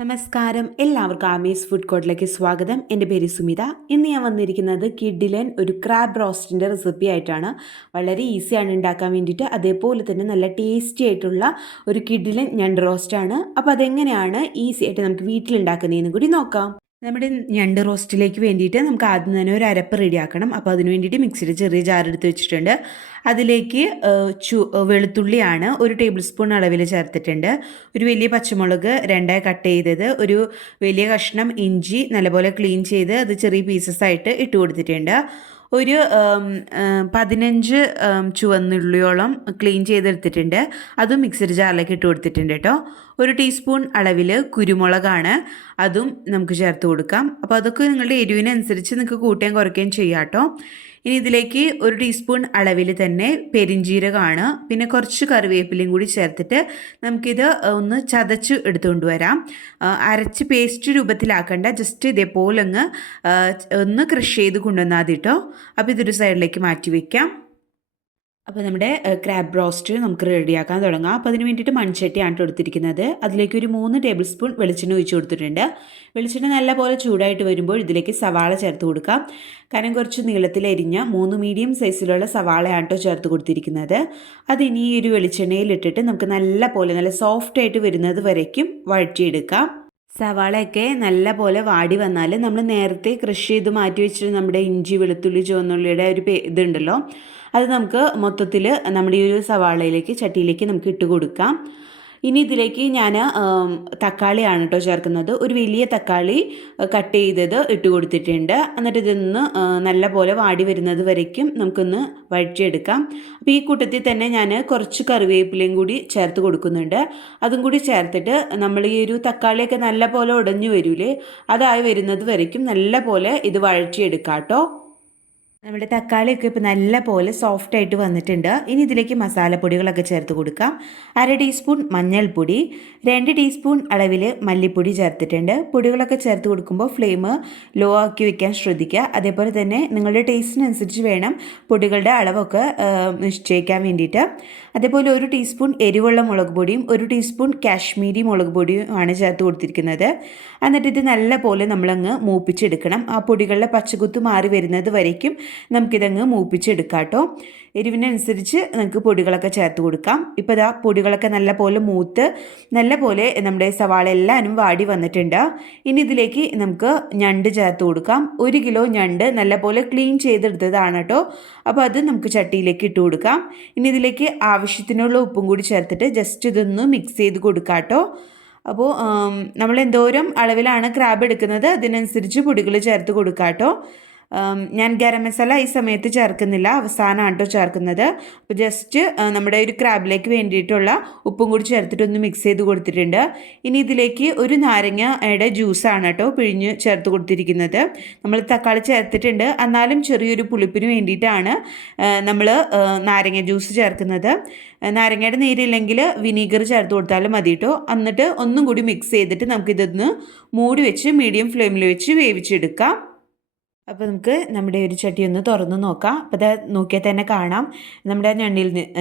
നമസ്കാരം, എല്ലാവർക്കും ആമീസ് ഫുഡ് കോർട്ടിലേക്ക് സ്വാഗതം. എൻ്റെ പേര് സുമിത. ഇന്ന് ഞാൻ വന്നിരിക്കുന്നത് കിഡിലൻ ഒരു ക്രാബ് റോസ്റ്റിൻ്റെ റെസിപ്പി ആയിട്ടാണ്. വളരെ ഈസിയാണ് ഉണ്ടാക്കാൻ വേണ്ടിയിട്ട്. അതേപോലെ തന്നെ നല്ല ടേസ്റ്റി ആയിട്ടുള്ള ഒരു കിഡിലൻ ഞണ്ട് റോസ്റ്റാണ്. അപ്പോൾ അതെങ്ങനെയാണ് ഈസി ആയിട്ട് നമുക്ക് വീട്ടിലുണ്ടാക്കുന്നതെന്ന് കൂടി നോക്കാം. നമ്മുടെ ഞണ്ട് റോസ്റ്റിലേക്ക് വേണ്ടിയിട്ട് നമുക്ക് ആദ്യം തന്നെ ഒരു അരപ്പ് റെഡിയാക്കണം. അപ്പോൾ അതിന് വേണ്ടിയിട്ട് മിക്സിയുടെ ചെറിയ ജാർ എടുത്ത് വെച്ചിട്ടുണ്ട്. അതിലേക്ക് വെളുത്തുള്ളിയാണ് 1 ടേബിൾ സ്പൂൺ അളവിൽ ചേർത്തിട്ടുണ്ട്. ഒരു വലിയ പച്ചമുളക് 2 കട്ട് ചെയ്തത്, ഒരു വലിയ കഷ്ണം ഇഞ്ചി നല്ലപോലെ ക്ലീൻ ചെയ്ത് അത് ചെറിയ പീസസ് ആയിട്ട് ഇട്ട് കൊടുത്തിട്ടുണ്ട്. ഒരു 15 ചുവന്നുള്ളിയോളം ക്ലീൻ ചെയ്തെടുത്തിട്ടുണ്ട്. അതും മിക്സഡ് ജാറിലേക്ക് ഇട്ട് കൊടുത്തിട്ടുണ്ട് കേട്ടോ. 1 ടീസ്പൂൺ അളവിൽ കുരുമുളകാണ്, അതും നമുക്ക് ചേർത്ത് കൊടുക്കാം. അപ്പോൾ അതൊക്കെ നിങ്ങളുടെ എരിവിനനുസരിച്ച് നിങ്ങൾക്ക് കൂട്ടുകയും കുറയ്ക്കുകയും ചെയ്യാം കേട്ടോ. ഇനി ഇതിലേക്ക് 1 ടീസ്പൂൺ അളവിൽ തന്നെ പെരിഞ്ജീരകമാണ്, പിന്നെ കുറച്ച് കറിവേപ്പിലയും കൂടി ചേർത്തിട്ട് നമുക്കിത് ഒന്ന് ചതച്ച് എടുത്തുകൊണ്ട് വരാം. അരച്ച് പേസ്റ്റ് രൂപത്തിലാക്കണ്ട, ജസ്റ്റ് ഇതേപോലെ ഒന്ന് ക്രഷ് ചെയ്ത് കൊണ്ടുവന്നാൽ മതി കേട്ടോ. അപ്പോൾ ഇതൊരു സൈഡിലേക്ക് മാറ്റി വയ്ക്കാം. അപ്പോൾ നമ്മുടെ ക്രാബ് റോസ്റ്റ് നമുക്ക് റെഡിയാക്കാൻ തുടങ്ങാം. അപ്പോൾ അതിന് വേണ്ടിയിട്ട് മൺചട്ടിയാണ് എടുത്തിരിക്കുന്നത്. അതിലേക്ക് ഒരു 3 ടേബിൾ സ്പൂൺ വെളിച്ചെണ്ണ ഒഴിച്ച് കൊടുത്തിട്ടുണ്ട്. വെളിച്ചെണ്ണ നല്ലപോലെ ചൂടായിട്ട് വരുമ്പോൾ ഇതിലേക്ക് സവാള ചേർത്ത് കൊടുക്കാം. കാരണം കുറച്ച് നീളത്തിലരിഞ്ഞ 3 മീഡിയം സൈസിലുള്ള സവാളയാണ് കേട്ടോ ചേർത്ത് കൊടുത്തിരിക്കുന്നത്. അതിനി ഈ ഒരു വെളിച്ചെണ്ണയിലിട്ടിട്ട് നമുക്ക് നല്ല സോഫ്റ്റായിട്ട് വരുന്നത് വരയ്ക്കും വഴറ്റിയെടുക്കാം. സവാളയൊക്കെ നല്ല പോലെ വാടി വന്നാൽ നമ്മൾ നേരത്തെ ക്രഷ് ചെയ്ത് മാറ്റി വെച്ചിട്ട് നമ്മുടെ ഇഞ്ചി, വെളുത്തുള്ളി, ചുവന്നുള്ളിയുടെ ഒരു ഇതുണ്ടല്ലോ, അത് നമുക്ക് മൊത്തത്തിൽ നമ്മുടെ ഈ ഒരു സവാളയിലേക്ക് ചട്ടിയിലേക്ക് നമുക്ക് ഇട്ട് കൊടുക്കാം. ഇനി ഇതിലേക്ക് ഞാൻ തക്കാളിയാണ് കേട്ടോ ചേർക്കുന്നത്. ഒരു വലിയ തക്കാളി കട്ട് ചെയ്തത് ഇട്ട് കൊടുത്തിട്ടുണ്ട്. എന്നിട്ട് ഇതൊന്ന് നല്ല പോലെ വാടി വരുന്നത് വരയ്ക്കും നമുക്കൊന്ന് വഴറ്റിയെടുക്കാം. അപ്പോൾ ഈ കൂട്ടത്തിൽ തന്നെ ഞാൻ കുറച്ച് കറിവേപ്പിലയും കൂടി ചേർത്ത് കൊടുക്കുന്നുണ്ട്. അതും കൂടി ചേർത്തിട്ട് നമ്മൾ ഈ ഒരു തക്കാളിയൊക്കെ നല്ല പോലെ ഉടഞ്ഞു വരൂലേ, അതായി വരുന്നത് വരയ്ക്കും നല്ല പോലെ ഇത് വഴറ്റിയെടുക്കാം കേട്ടോ. നമ്മുടെ തക്കാളിയൊക്കെ ഇപ്പോൾ നല്ല പോലെ സോഫ്റ്റായിട്ട് വന്നിട്ടുണ്ട്. ഇനി ഇതിലേക്ക് മസാലപ്പൊടികളൊക്കെ ചേർത്ത് കൊടുക്കാം. 1/2 ടീസ്പൂൺ മഞ്ഞൾപ്പൊടി, 2 ടീസ്പൂൺ അളവിൽ മല്ലിപ്പൊടി ചേർത്തിട്ടുണ്ട്. പൊടികളൊക്കെ ചേർത്ത് കൊടുക്കുമ്പോൾ ഫ്ലെയിം ലോ ആക്കി വെക്കാൻ ശ്രദ്ധിക്കുക. അതേപോലെ തന്നെ നിങ്ങളുടെ ടേസ്റ്റിനനുസരിച്ച് വേണം പൊടികളുടെ അളവൊക്കെ നിശ്ചയിക്കാൻ വേണ്ടിയിട്ട്. അതേപോലെ 1 ടീസ്പൂൺ എരിവുള്ള മുളക് പൊടിയും 1 ടീസ്പൂൺ കാശ്മീരി മുളക് പൊടിയും ആണ് ചേർത്ത് കൊടുത്തിരിക്കുന്നത്. എന്നിട്ട് ഇത് നല്ല പോലെ നമ്മളങ്ങ് മൂപ്പിച്ചെടുക്കണം. ആ പൊടികളുടെ പച്ചക്കുത്ത് മാറി വരുന്നത് വരയ്ക്കും നമുക്കിതങ്ങ് മൂപ്പിച്ചെടുക്കാം കേട്ടോ. എരിവിനനുസരിച്ച് നമുക്ക് പൊടികളൊക്കെ ചേർത്ത് കൊടുക്കാം. ഇപ്പോൾ ഇതാ പൊടികളൊക്കെ നല്ല പോലെ മൂത്ത് നല്ല പോലെ നമ്മുടെ സവാള എല്ലാവരും വാടി വന്നിട്ടുണ്ട്. ഇനി ഇതിലേക്ക് നമുക്ക് ഞണ്ട് ചേർത്ത് കൊടുക്കാം. 1 കിലോ ഞണ്ട് നല്ല പോലെ ക്ലീൻ ചെയ്തെടുത്തതാണ് കേട്ടോ. അപ്പോൾ അത് നമുക്ക് ചട്ടിയിലേക്ക് ഇട്ട് കൊടുക്കാം. ഇനി ഇതിലേക്ക് ആവശ്യത്തിനുള്ള ഉപ്പും കൂടി ചേർത്തിട്ട് ജസ്റ്റ് ഇതൊന്ന് മിക്സ് ചെയ്ത് കൊടുക്കാം കേട്ടോ. അപ്പോൾ നമ്മൾ എന്തോരം അളവിലാണ് ക്രാബ് എടുക്കുന്നത് അതിനനുസരിച്ച് പൊടികൾ ചേർത്ത് കൊടുക്കാം കേട്ടോ. ഞാൻ ഗരം മസാല ഈ സമയത്ത് ചേർക്കുന്നില്ല, അവസാനമാണ് കേട്ടോ ചേർക്കുന്നത്. അപ്പോൾ ജസ്റ്റ് നമ്മുടെ ഒരു ക്രാബിലേക്ക് വേണ്ടിയിട്ടുള്ള ഉപ്പും കൂടി ചേർത്തിട്ടൊന്ന് മിക്സ് ചെയ്ത് കൊടുത്തിട്ടുണ്ട്. ഇനി ഇതിലേക്ക് ഒരു നാരങ്ങയുടെ ജ്യൂസാണ് കേട്ടോ പിഴിഞ്ഞ് ചേർത്ത് കൊടുത്തിരിക്കുന്നത്. നമ്മൾ തക്കാളി ചേർത്തിട്ടുണ്ട്, എന്നാലും ചെറിയൊരു പുളിപ്പിന് വേണ്ടിയിട്ടാണ് നമ്മൾ നാരങ്ങ ജ്യൂസ് ചേർക്കുന്നത്. നാരങ്ങയുടെ നീരില്ലെങ്കിൽ വിനീഗർ ചേർത്ത് കൊടുത്താലും മതി കേട്ടോ. എന്നിട്ട് ഒന്നും കൂടി മിക്സ് ചെയ്തിട്ട് നമുക്കിതൊന്ന് മൂടി വെച്ച് മീഡിയം ഫ്ലെയിമിൽ വെച്ച് വേവിച്ചെടുക്കാം. അപ്പോൾ നമുക്ക് നമ്മുടെ ഒരു ചട്ടി ഒന്ന് തുറന്ന് നോക്കാം. അപ്പോൾ അത് നോക്കിയാൽ തന്നെ കാണാം നമ്മുടെ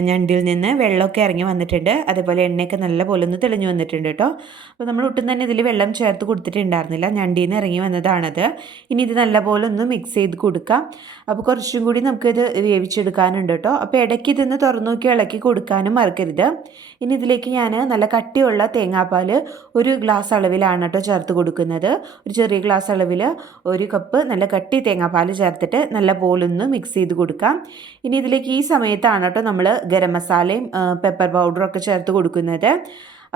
ഞണ്ടിൽ നിന്ന് വെള്ളമൊക്കെ ഇറങ്ങി വന്നിട്ടുണ്ട്. അതേപോലെ എണ്ണയൊക്കെ നല്ല പോലെ ഒന്ന് തെളിഞ്ഞു വന്നിട്ടുണ്ട് കേട്ടോ. അപ്പോൾ നമ്മൾ ഒട്ടും തന്നെ ഇതിൽ വെള്ളം ചേർത്ത് കൊടുത്തിട്ടുണ്ടായിരുന്നില്ല, ഞണ്ടിൽ നിന്ന് ഇറങ്ങി വന്നതാണത്. ഇനി ഇത് നല്ല പോലെ ഒന്ന് മിക്സ് ചെയ്ത് കൊടുക്കാം. അപ്പോൾ കുറച്ചും കൂടി നമുക്കിത് വേവിച്ചെടുക്കാനുണ്ട് കേട്ടോ. അപ്പോൾ ഇടയ്ക്ക് ഇതൊന്ന് തുറന്നു നോക്കി ഇളക്കി കൊടുക്കാനും മറക്കരുത്. ഇനി ഇതിലേക്ക് ഞാൻ നല്ല കട്ടിയുള്ള തേങ്ങാപ്പാൽ 1 ഗ്ലാസ് അളവിലാണ് കേട്ടോ ചേർത്ത് കൊടുക്കുന്നത്. ഒരു ചെറിയ ഗ്ലാസ് അളവിൽ 1 കപ്പ് നല്ല കട്ടി തേങ്ങാപ്പാൽ ചേർത്തിട്ട് നല്ല പോലൊന്ന് മിക്സ് ചെയ്ത് കൊടുക്കാം. ഇനി ഇതിലേക്ക് ഈ സമയത്താണ് കേട്ടോ നമ്മൾ ഗരം മസാലയും പെപ്പർ പൗഡറും ഒക്കെ ചേർത്ത് കൊടുക്കുന്നത്.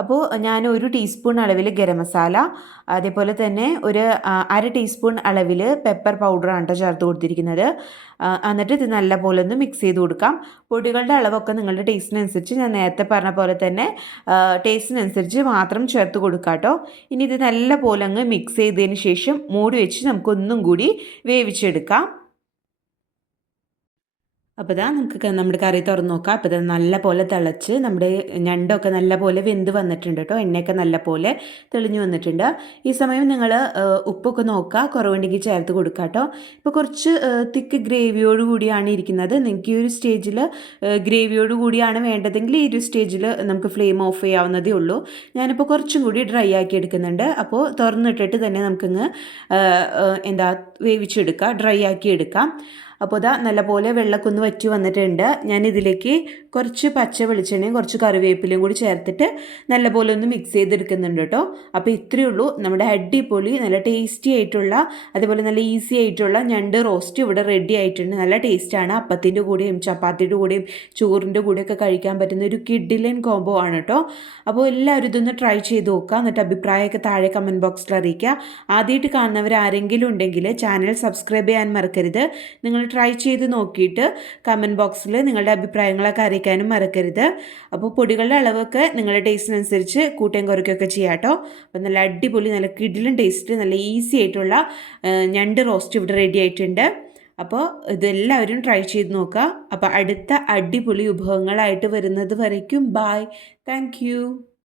അപ്പോൾ ഞാൻ 1 ടീസ്പൂൺ അളവിൽ ഗരം മസാല, അതേപോലെ തന്നെ ഒരു 1/2 ടീസ്പൂൺ അളവിൽ പെപ്പർ പൗഡറാണ് കേട്ടോ ചേർത്ത് കൊടുത്തിരിക്കുന്നത്. എന്നിട്ട് ഇത് നല്ല പോലെ ഒന്ന് മിക്സ് ചെയ്ത് കൊടുക്കാം. പൊടികളുടെ അളവൊക്കെ നിങ്ങളുടെ ടേസ്റ്റിനനുസരിച്ച് ഞാൻ നേരത്തെ പറഞ്ഞ പോലെ തന്നെ ടേസ്റ്റിനനുസരിച്ച് മാത്രം ചേർത്ത് കൊടുക്കാം കേട്ടോ. ഇനി ഇത് നല്ല പോലെ അങ്ങ് മിക്സ് ചെയ്തതിന് ശേഷം മൂടി വെച്ച് നമുക്കൊന്നും കൂടി വേവിച്ചെടുക്കാം. അപ്പോൾ ഇതാ നമുക്ക് നമ്മുടെ കറി തുറന്ന് നോക്കാം. അപ്പോൾ ഇത് നല്ല പോലെ തിളച്ച് നമ്മുടെ ഞണ്ടൊക്കെ നല്ല പോലെ വെന്ത് വന്നിട്ടുണ്ട് കേട്ടോ. എണ്ണയൊക്കെ നല്ല പോലെ തെളിഞ്ഞു വന്നിട്ടുണ്ട്. ഈ സമയം നിങ്ങൾ ഉപ്പൊക്കെ നോക്കുക, കുറവുണ്ടെങ്കിൽ ചേർത്ത് കൊടുക്കുക കേട്ടോ. ഇപ്പോൾ കുറച്ച് തിക്ക് ഗ്രേവിയോട് കൂടിയാണ് ഇരിക്കുന്നത്. നിങ്ങൾക്ക് ഈ ഒരു സ്റ്റേജിൽ ഗ്രേവിയോട് കൂടിയാണ് വേണ്ടതെങ്കിൽ ഈ ഒരു സ്റ്റേജിൽ നമുക്ക് ഫ്ലെയിം ഓഫ് ചെയ്യാവുന്നതേ ഉള്ളൂ. ഞാനിപ്പോൾ കുറച്ചും കൂടി ഡ്രൈ ആക്കി എടുക്കുന്നുണ്ട്. അപ്പോൾ തുറന്നിട്ടിട്ട് തന്നെ നമുക്കിങ്ങ് വേവിച്ചെടുക്കാം, ഡ്രൈ ആക്കി എടുക്കാം. അപ്പോൾ ഇതാ നല്ലപോലെ വെള്ളമൊക്കെ ഒന്ന് വറ്റി വന്നിട്ടുണ്ട്. ഞാനിതിലേക്ക് കുറച്ച് പച്ച വെളിച്ചെണ്ണയും കുറച്ച് കറിവേപ്പിലയും കൂടി ചേർത്തിട്ട് നല്ലപോലെ ഒന്ന് മിക്സ് ചെയ്തെടുക്കുന്നുണ്ട് കേട്ടോ. അപ്പോൾ ഇത്രയേ ഉള്ളൂ നമ്മുടെ അടിപൊളി നല്ല ടേസ്റ്റി ആയിട്ടുള്ള അതുപോലെ നല്ല ഈസി ആയിട്ടുള്ള ഞണ്ട് റോസ്റ്റ് ഇവിടെ റെഡി ആയിട്ടുണ്ട്. നല്ല ടേസ്റ്റാണ്. അപ്പത്തിൻ്റെ കൂടെയും ചപ്പാത്തിയുടെ കൂടെയും ചോറിൻ്റെ കൂടെയൊക്കെ കഴിക്കാൻ പറ്റുന്ന ഒരു കിഡിലൻ കോംബോ ആണ് കേട്ടോ. അപ്പോൾ എല്ലാവരും ഇതൊന്ന് ട്രൈ ചെയ്ത് നോക്കുക. എന്നിട്ട് അഭിപ്രായമൊക്കെ താഴെ കമൻറ്റ് ബോക്സിൽ അറിയിക്കുക. ആദ്യമായിട്ട് കാണുന്നവർ ആരെങ്കിലും ഉണ്ടെങ്കിൽ ചാനൽ സബ്സ്ക്രൈബ് ചെയ്യാൻ മറക്കരുത്. നിങ്ങൾ ട്രൈ ചെയ്ത് നോക്കിയിട്ട് കമൻറ്റ് ബോക്സിൽ നിങ്ങളുടെ അഭിപ്രായങ്ങളൊക്കെ അറിയിക്കാനും മറക്കരുത്. അപ്പോൾ പൊടികളുടെ അളവൊക്കെ നിങ്ങളുടെ ടേസ്റ്റിനനുസരിച്ച് കൂട്ടുകയും കുറയ്ക്കുകയൊക്കെ ചെയ്യാം കേട്ടോ. അപ്പോൾ നല്ല അടിപൊളി നല്ല കിടിലൻ ടേസ്റ്റ് നല്ല ഈസി ആയിട്ടുള്ള ഞണ്ട് റോസ്റ്റ് ഇവിടെ റെഡി ആയിട്ടുണ്ട്. അപ്പോൾ ഇതെല്ലാവരും ട്രൈ ചെയ്ത് നോക്കുക. അപ്പോൾ അടുത്ത അടിപൊളി വിഭവങ്ങളായിട്ട് വരുന്നത് വരയ്ക്കും ബായ്. താങ്ക്